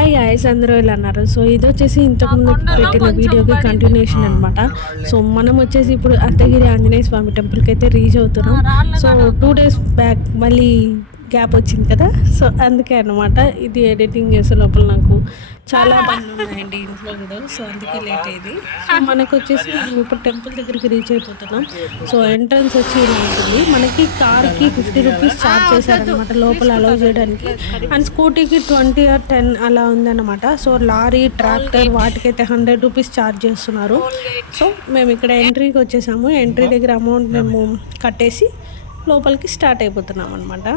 Hi guys, అందరూ ఎలా అన్నారు? సో ఇది వచ్చేసి ఇంతకుముందు పెట్టిన వీడియోకి కంటిన్యూషన్ అనమాట. సో మనం వచ్చేసి ఇప్పుడు అత్తగిరి ఆంజనేయ స్వామి టెంపుల్కి అయితే రీచ్ అవుతున్నాం. సో 2 days బ్యాక్ మళ్ళీ గ్యాప్ వచ్చింది కదా, సో అందుకే అనమాట ఇది ఎడిటింగ్ చేసే లోపల నాకు చాలా పనులు ఉన్నాయండి ఇంట్లో కూడా, సో అందుకే లేట్ అయింది. సో మనకు వచ్చేసి మనం ఇప్పుడు టెంపుల్ దగ్గరికి రీచ్ అయిపోతున్నాం. సో ఎంట్రన్స్ వచ్చి ఇలా ఉంటుంది. మనకి కార్కి 50 రూపీస్ ఛార్జ్ చేశారనమాట లోపల అలౌ చేయడానికి, అండ్ స్కూటీకి 20 or 10 అలా ఉందన్నమాట. సో లారీ, ట్రాక్టర్ వాటికైతే 100 రూపీస్ ఛార్జ్ చేస్తున్నారు. సో మేము ఇక్కడ ఎంట్రీకి వచ్చేసాము. ఎంట్రీ దగ్గర అమౌంట్ మేము కట్టేసి లోపలికి స్టార్ట్ అయిపోతున్నాం అనమాట.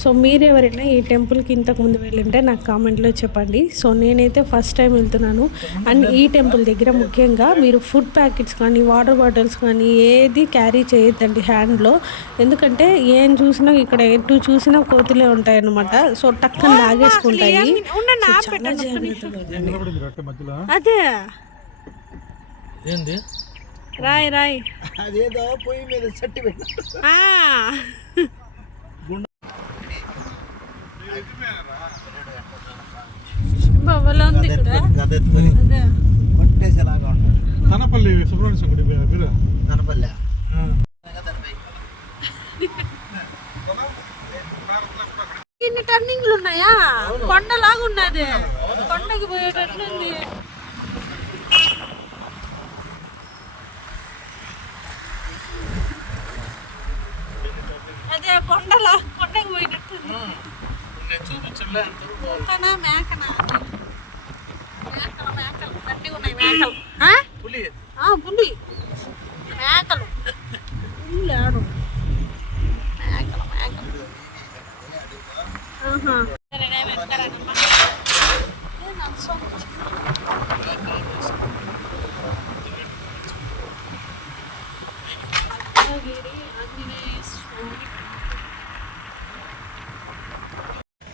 సో మీరు ఎవరైనా ఈ టెంపుల్కి ఇంతకుముందు వెళ్ళింటే నాకు కామెంట్లో చెప్పండి. సో నేనైతే ఫస్ట్ టైం వెళ్తున్నాను. అండ్ ఈ టెంపుల్ దగ్గర ముఖ్యంగా మీరు ఫుడ్ ప్యాకెట్స్ కానీ వాటర్ బాటిల్స్ కానీ ఏది క్యారీ చేయొద్దండి హ్యాండ్లో. ఎందుకంటే ఏం చూసినా ఇక్కడ ఎటు చూసినా కోతులే ఉంటాయి అన్నమాట. సో టక్కన లాగేసుకుంటాయి. అదే రాయ్ రాయ్ అదేదో పొయ్యి మీద చట్టి కనపల్లి సుబ్రహ్మణ్య గుడి పేరు కనపల్లి. ఇన్ని టర్నింగ్లు ఉన్నాయా? కొండలాగా ఉన్నది, కొండకి పోయేటట్లుంది. అదే కొండకి పోయేటట్టుంది. మేకనా మేకలు గట్టి ఉన్నాయి. మేకలు పులి మేకలు లేడు మేకలు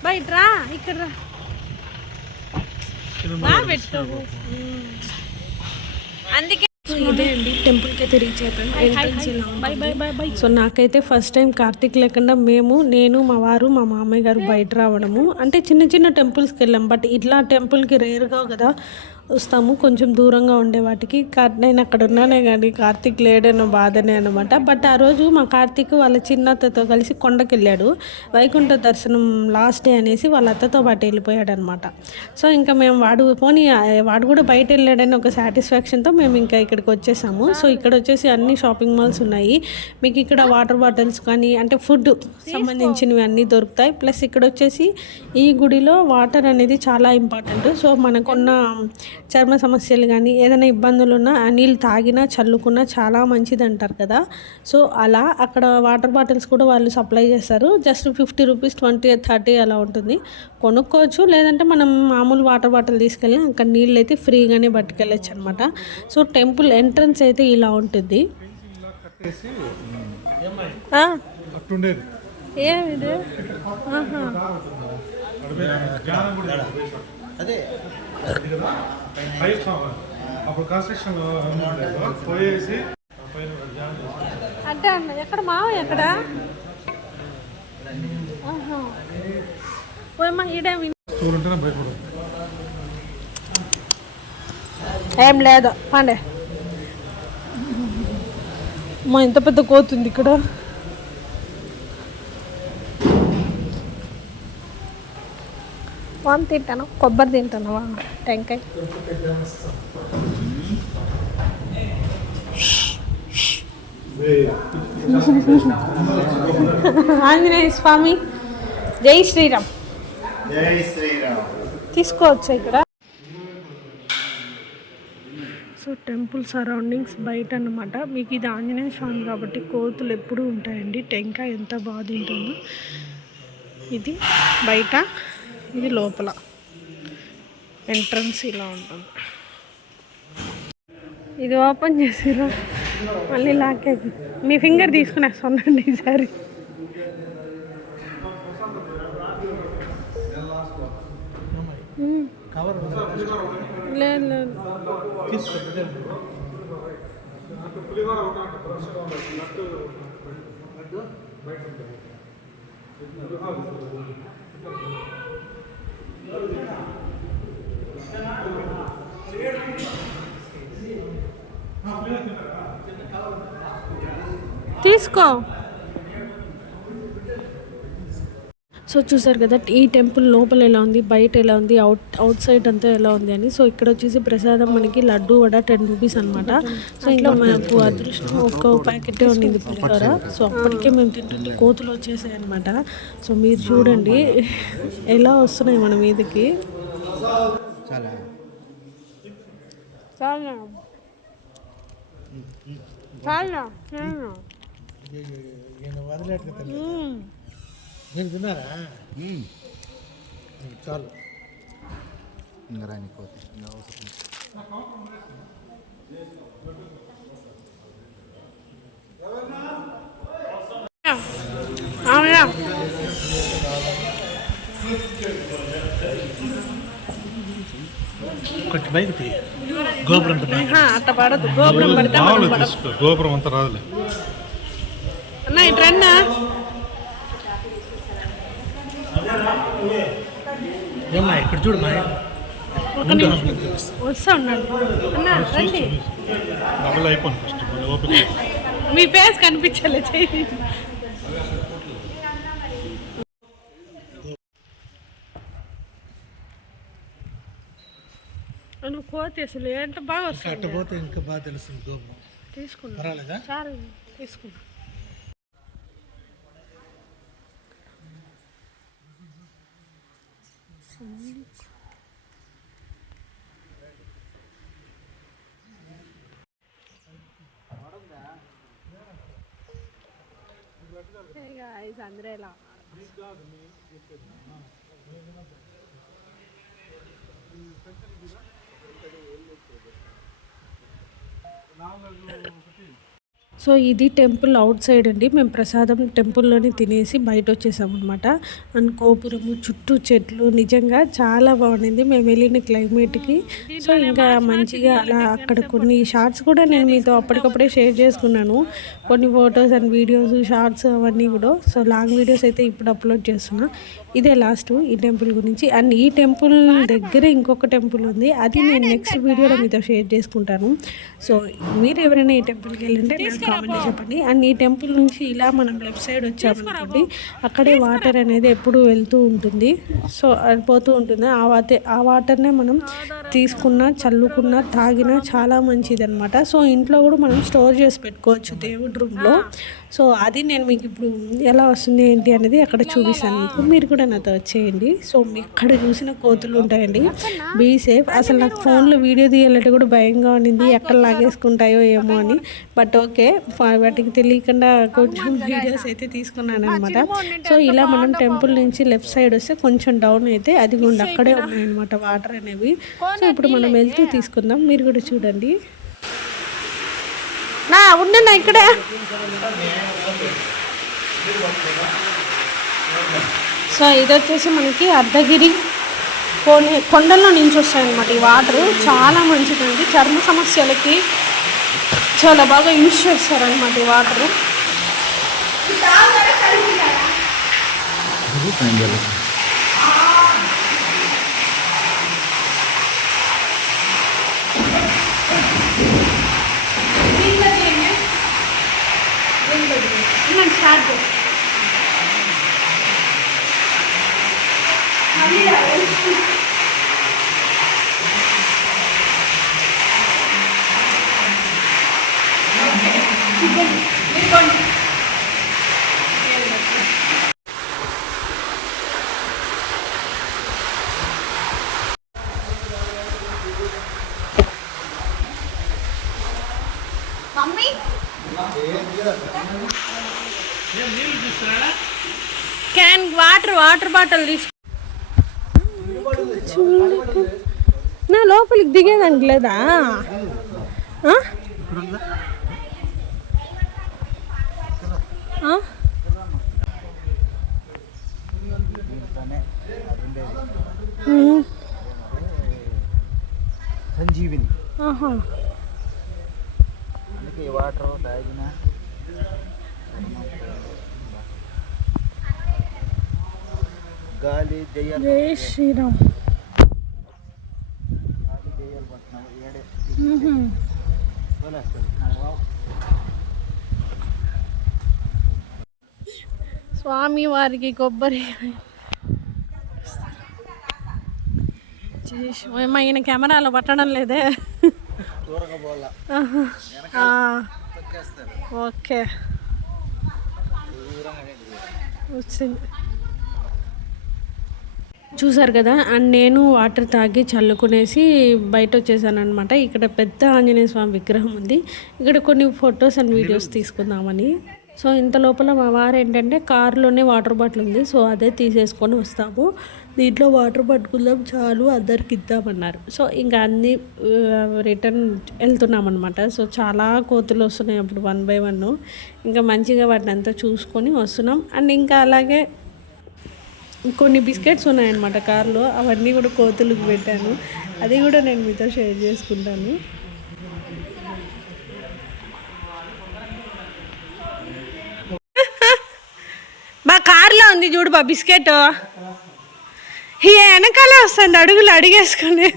బయట రా, ఇక్కడ రా పెట్టు. అందుకే ఇదే అండి టెంపుల్కి అయితే రీచ్ అయిపోయాను. ఎంట్రన్స్ ఇలా ఉంటుంది. సో నాకైతే ఫస్ట్ టైం కార్తీక్ లేకుండా నేను మా వారు మా మామయ్య గారు బయట రావడము. అంటే చిన్న చిన్న టెంపుల్స్కి వెళ్ళాం, బట్ ఇట్లా టెంపుల్కి రేర్గా కదా వస్తాము, కొంచెం దూరంగా ఉండే వాటికి. నేను అక్కడ ఉన్నానే కానీ కార్తీక్ లేడనో బాధనే అనమాట. బట్ ఆ రోజు మా కార్తీక్ వాళ్ళ చిన్నత్తతో కలిసి కొండకి వెళ్ళాడు. వైకుంఠ దర్శనం లాస్ట్ డే అనేసి వాళ్ళ అత్తతో పాటు వెళ్ళిపోయాడు అనమాట. సో ఇంకా మేము వాడు కూడా బయట వెళ్ళాడని ఒక సాటిస్ఫాక్షన్తో మేము ఇంకా ఇక్కడికి వచ్చేసాము. సో ఇక్కడ వచ్చేసి అన్ని షాపింగ్ మాల్స్ ఉన్నాయి. మీకు ఇక్కడ వాటర్ బాటిల్స్ కానీ అంటే ఫుడ్ సంబంధించినవి అన్నీ దొరుకుతాయి. ప్లస్ ఇక్కడ వచ్చేసి ఈ గుడిలో వాటర్ అనేది చాలా ఇంపార్టెంట్. సో మనకున్న చర్మ సమస్యలు కానీ ఏదైనా ఇబ్బందులు ఉన్నా ఆ నీళ్ళు తాగినా చల్లుకున్నా చాలా మంచిది అంటారు కదా. సో అలా అక్కడ వాటర్ బాటిల్స్ కూడా వాళ్ళు సప్లై చేస్తారు. జస్ట్ 50 రూపీస్, 20 or 30 అలా ఉంటుంది. కొనుక్కోవచ్చు, లేదంటే మనం మామూలు వాటర్ బాటిల్ తీసుకెళ్ళి అక్కడ నీళ్ళు అయితే ఫ్రీగానే పట్టుకెళ్ళచ్చు అనమాట. సో టెంపుల్ ఎంట్రన్స్ అయితే ఇలా ఉంటుంది. ఏమిది అదే అప్పుడు కన్స్ట్రక్షన్ పోయేసి అంటే ఎక్కడ మావయ్య ఎక్కడ పోయమ్మా ఈడేమి భయపడు ఏం లేదు పండే. మా ఇంత పెద్ద కోతుంది ఇక్కడ. వాన్ తింటాను, కొబ్బరి తింటాను, టెంకాయ. ఆంజనేయ స్వామి జై శ్రీరామ్. జై శ్రీరామ్. తీసుకోవచ్చు ఇక్కడ. సో టెంపుల్ సరౌండింగ్స్ బయట అన్నమాట. మీకు ఇది ఆంజనేయ స్వామి కాబట్టి కోతులు ఎప్పుడూ ఉంటాయండి. టెంకాయ ఎంత బాగా తింటుందో. ఇది బయట, ఇది లోపల. ఎంట్రన్స్ ఇలా ఉంటుంది. ఇది ఓపెన్ చేసిరా మళ్ళీ లాకేది. మీ ఫింగర్ తీసుకునేస్తానండి ఈసారి. లేదు లేదు తీసుకో. సో చూసారు కదా ఈ టెంపుల్ లోపల ఎలా ఉంది, బయట ఎలా ఉంది, అవుట్ సైడ్ అంతా ఎలా ఉంది అని. సో ఇక్కడ వచ్చేసి ప్రసాదం మనకి లడ్డు వడ 10 రూపీస్ అనమాట. సో ఇంకా మాకు అదృష్టం ఒక్క ప్యాకెటే ఉండింది పులిహోర. సో అప్పటికే మేము తింటుంటే కోతులు వచ్చేసాయి అనమాట. సో మీరు చూడండి ఎలా వస్తున్నాయి మన మీదకి. మీరు తిన్నారా? చాలు. ఇంకా రానిపోతే ఇంకా అవసరం. కొంచెం బయట గోపురం అట్ట పడదు, గోపురం పడితే గోపురం అంతా రాదులే అన్న. ఇట్రన్నా ఏమ్మా ఇక్కడ చూడు మా వస్తా ఉన్నాడు అన్న, రండి. డబుల్ అయిపోయింది ఫస్ట్ ఓపెన్. మీ ఫేస్ కనిపించలే చెయ్యి. నువ్వు కోతి అసలు ఏంటో బాగా వస్తుంది. కట్టపోతే ఇంకా బాగా తెలుస్తుంది. గోపు తీసుకున్నా, పర్వాలేదా? చాలు తీసుకున్నా. అందరూ ఎలా సో ఇది టెంపుల్ అవుట్ సైడ్ అండి. మేము ప్రసాదం టెంపుల్లోనే తినేసి బయట వచ్చేసాము అనమాట. అండ్ గోపురము చుట్టూ చెట్లు నిజంగా చాలా బాగుండింది మేము వెళ్ళిన క్లైమేట్కి. సో ఇంకా మంచిగా అలా అక్కడ కొన్ని షార్ట్స్ కూడా నేను మీతో అప్పటికప్పుడే షేర్ చేసుకున్నాను. కొన్ని ఫొటోస్ అండ్ వీడియోస్ షార్ట్స్ అవన్నీ కూడా. సో లాంగ్ వీడియోస్ అయితే ఇప్పుడు అప్లోడ్ చేస్తున్నా. ఇదే లాస్ట్ ఈ టెంపుల్ గురించి. అండ్ ఈ టెంపుల్ దగ్గర ఇంకొక టెంపుల్ ఉంది, అది నేను నెక్స్ట్ వీడియోలో మీతో షేర్ చేసుకుంటాను. సో మీరు ఎవరైనా ఈ టెంపుల్కి వెళ్ళంటే నాకు కామెంట్ చెప్పండి. అండ్ ఈ టెంపుల్ నుంచి ఇలా మనం లెఫ్ట్ సైడ్ వచ్చామనుకోండి, అక్కడే వాటర్ అనేది ఎప్పుడు వెళ్తూ ఉంటుంది. సో అది పోతూ ఉంటుంది. ఆ వాటర్నే మనం తీసుకున్నా, చల్లుకున్నా, తాగినా చాలా మంచిది అనమాట. సో ఇంట్లో కూడా మనం స్టోర్ చేసి పెట్టుకోవచ్చు దేవుడి రూమ్లో. సో అది నేను మీకు ఇప్పుడు ఎలా వస్తుంది ఏంటి అనేది అక్కడ చూపిస్తాను మీకు. మీరు కూడా నాతో వచ్చేయండి. సో ఎక్కడ చూసిన కోతులు ఉంటాయండి. Be safe. అసలు నాకు ఫోన్లో వీడియో తీయాలంటే కూడా భయంగా ఉండింది, ఎక్కడ లాగేసుకుంటాయో ఏమో అని. బట్ ఓకే, వాటికి తెలియకుండా కొంచెం వీడియోస్ అయితే తీసుకున్నాను అనమాట. సో ఇలా మనం టెంపుల్ నుంచి లెఫ్ట్ సైడ్ వస్తే కొంచెం డౌన్ అయితే అది కూడా అక్కడే ఉన్నాయన్నమాట వాటర్ అనేవి. సో ఇప్పుడు మనం వెళ్తూ తీసుకుందాం, మీరు కూడా చూడండి. నా ఉన్నా ఇక్కడే. సో ఇది వచ్చేసి మనకి అర్ధగిరి కొండల్లో నుంచి వస్తాయన్నమాట ఈ వాటర్. చాలా మంచిదండి, చర్మ సమస్యలకి చాలా బాగా యూజ్ చేస్తారనమాట ఈ water. Start mummy can water bottle తీసుకో. నా లోపలికి దిగేదానికి లేదా? సంజీవిని అందుకే వాటర్ తాగిన గాలి. జయ శ్రీరామ్. స్వామి వారికి కొబ్బరి చేసి ఈయన కెమెరాలో పట్టడం లేదే. ఓకే వచ్చింది. చూసారు కదా, అండ్ నేను వాటర్ తాగి చల్లుకునేసి బయట వచ్చేసాను అనమాట. ఇక్కడ పెద్ద ఆంజనేయ స్వామి విగ్రహం ఉంది. ఇక్కడ కొన్ని ఫొటోస్ అండ్ వీడియోస్ తీసుకుందామని. సో ఇంత లోపల మా వారు ఏంటంటే కారులోనే వాటర్ బాటిల్ ఉంది, సో అదే తీసేసుకొని వస్తాము, దీంట్లో వాటర్ పట్టుకుందాం చాలు అందరికి ఇద్దామన్నారు. సో ఇంకా అన్నీ రిటర్న్ వెళ్తున్నాం అనమాట. సో చాలా కోతులు వస్తున్నాయి అప్పుడు 1 by 1. ఇంకా మంచిగా వాటిని అంతా చూసుకొని వస్తున్నాం. అండ్ ఇంకా అలాగే కొన్ని బిస్కెట్స్ ఉన్నాయన్నమాట కార్లో, అవన్నీ కూడా కోతులకు పెట్టాను. అది కూడా నేను మీతో షేర్ చేసుకుంటాను. మా కార్లో ఉంది చూడు బా బిస్కెట్, వెనకాలే వస్తుంది అడుగులు అడిగేసుకొని.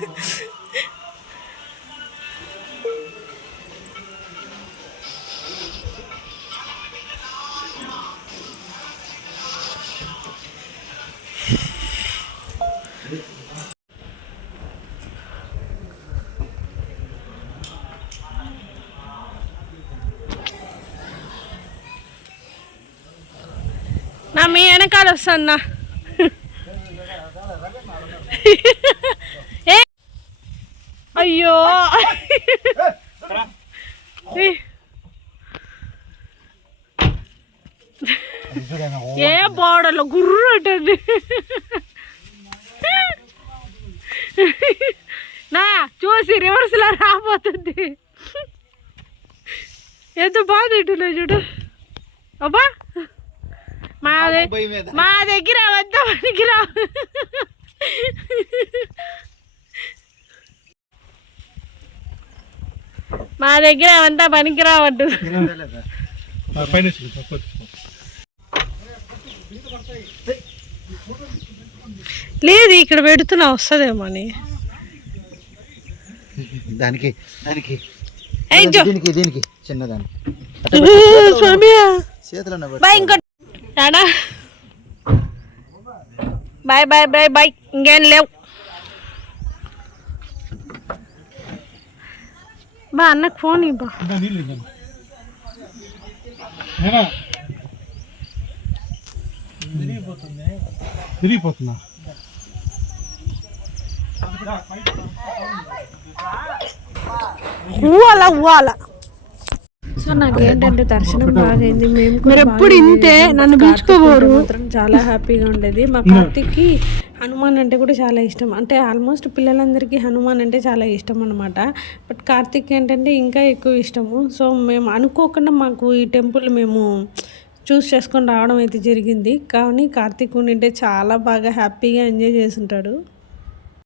నా మీ వెనకాల వస్తున్నా. అయ్యో ఏ బోడలో గుర్రు అంటుంది. నా చూసి రివర్స్లో రాబోతుంది. ఎంత బాగా తింటున్నా చూడు. అబ్బా మా దగ్గర వద్ద పనికిరా. మా దగ్గర అవంతా పనికిరావద్దు. లేదు ఇక్కడ పెడుతున్నా వస్తుందేమో అని. దానికి దీనికి చిన్నదానికి బాయ్ బాయ్ బాయ్ బాయ్. ఇంకేం లేవు బా. అన్నకు ఫోన్ ఇవ్వ. తిరిగిపోతున్నా. సో నాకేంటంటే దర్శనం బాగైంది. మేము కూడా ఎప్పుడు ఇంతే నన్ను పిలుచుకోబోరు. మాత్రం చాలా హ్యాపీగా ఉండేది. మా కార్తీక్కి హనుమాన్ అంటే కూడా చాలా ఇష్టం. అంటే ఆల్మోస్ట్ పిల్లలందరికీ హనుమాన్ అంటే చాలా ఇష్టం అనమాట. బట్ కార్తీక్ ఏంటంటే ఇంకా ఎక్కువ ఇష్టము. సో మేము అనుకోకుండా మాకు ఈ టెంపుల్ మేము చూస్ చేసుకొని రావడం అయితే జరిగింది. కానీ కార్తీక్ ఉండింటే చాలా బాగా హ్యాపీగా ఎంజాయ్ చేసి ఉంటాడు.